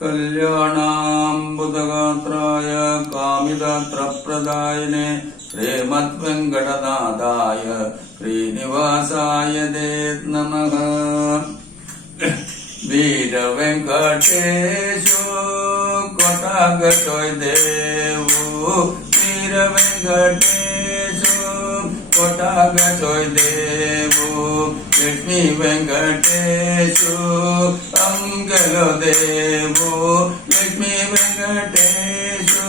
കല്യാണാംബുധഗാത്രായ കാമിതത്രപ്രദായിനെ ശ്രീമദ്വെങ്കടനാഥായ ശ്രീനിവാസായ ദേ നമഃ. വീരവെങ്കടേശു കൊട്ടാഗതോയ് ദേവു വീരവെങ്കടേശു കൊട്ടാഗതോയ് ദേവു ലക്ഷ്മി വെങ്കടേശു അംഗലോ ദേവു ലക്ഷ്മി വെങ്കടേശു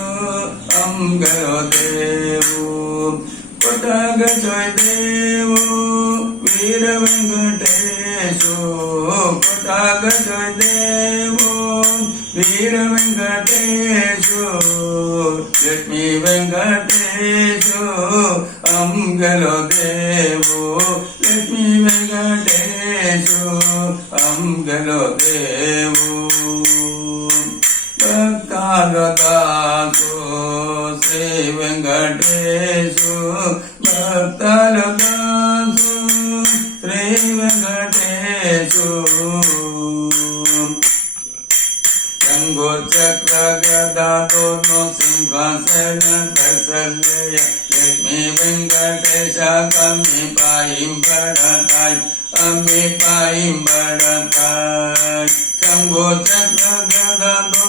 അംഗലോ ദേവു കൊട്ടാഗതോയ് ദേവു വീര വെങ്കടേശു കൊട്ടാഗതോയ് ദേവു വീര വെങ്കടേശു ലക്ഷ്മി വെങ്കടേശു അംഗലോ ദേവു ലക്ഷ്മി വെങ്കടേശു അംഗലോ ദേവു ഭക്താലദാസു ശ്രീ വെങ്കടേശു ഭക്താലദാസു ശ്രീ വെങ്കടേശു ശംഖുചക്ര ഗദാധനു സിംഹാസന കൗസല്യ ലക്ഷ്മി വെങ്കടേശ അമ്മിപ്പായും പടത്തായ് അമ്മിപ്പായും പടത്തായ് ശംഖുചക്ര ഗദാധനു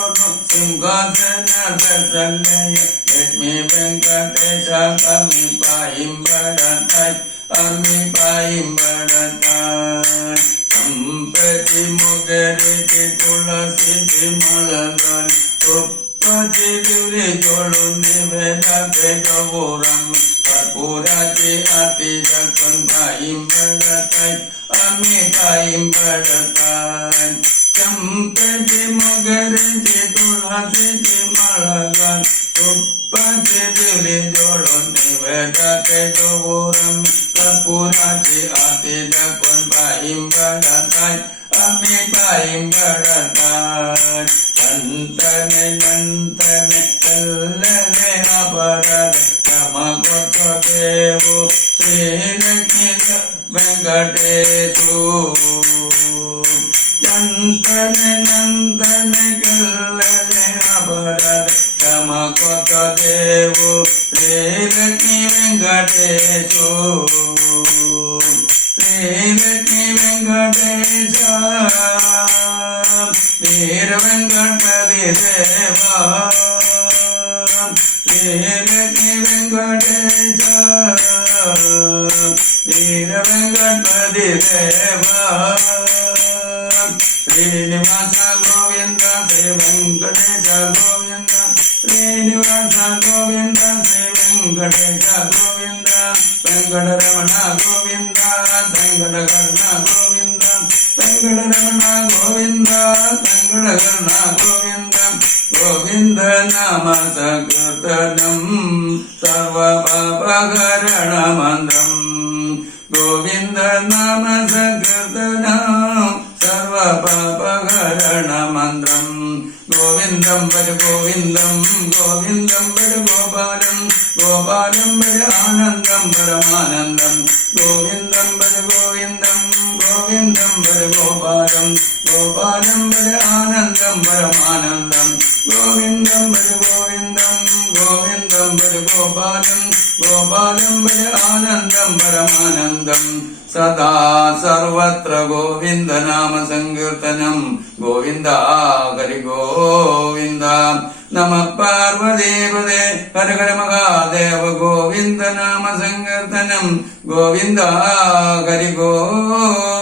സിംഹാസന കൗസല്യ ലക്ഷ്മി വെങ്കടേശ അമ്മിപ്പായും പടത്തായ് അമ്മിപ്പായും പടത്തായ് संपति मुगरिति तुलसी मलगन उपति दिव्य जोड़ो निवेदा के गौरम कर्पूराति अति दक्कन पाइम बड़ताय अमी पाइम बड़ताय संपति मुगरिति तुलसी मलगन उपति दिव्य जोड़ो निवेदा के गौरम कर्पूराति अति दक्कन पाइम बड़ताय अमी पाइम बड़ताय नंतने नंतने कल्लने अपराध क्षमगोचो देवु श्री लक्ष्मी वेंकटेशु नंतने नंतने कल्लने अपराध क्षमगोचो देवु श्री लक्ष्मी वेंकटेशु श्री लक्ष्मी वेंकटेश वीर वेंकटपति देवा श्री लक्ष्मी वेंकटेश वीर वेंकटपति देवा श्रीनिवास गोविंद श्री वेंकटेश गोविंद श्रीनिवास गोविंद श्री वेंकटेश गोविंद वेंकटरमण गोविंद संकटकर्ण गोविंद वेंकटरमण गोविंद संकटकर्ण गोविंद गोविंद नाम संकीर्तनम सर्वपापहरण मंत्रम गोविंद नाम संकीर्तनम सर्वपापहरण मंत्रम गोविंदम भज गोविंदम गोविंदम भज गोपालम गोपालम भज आनंदम परमानंदम गोविंदम भज गोविंदम गोविंदम भज गोपालम गोपालम भज आनंदम परमानंदम गोविंदम भज गोविंदम गोविंदम भज गोपालम गोपालम भज आनंदम परमानंदम सदा सर्वत्र गोविंद नाम संकीर्तनम गोविंद हरि गोविंद नमः पार्वतीपते हर हर महादेव गोविंद नाम संकीर्तनम गोविंद हरि गोविंद।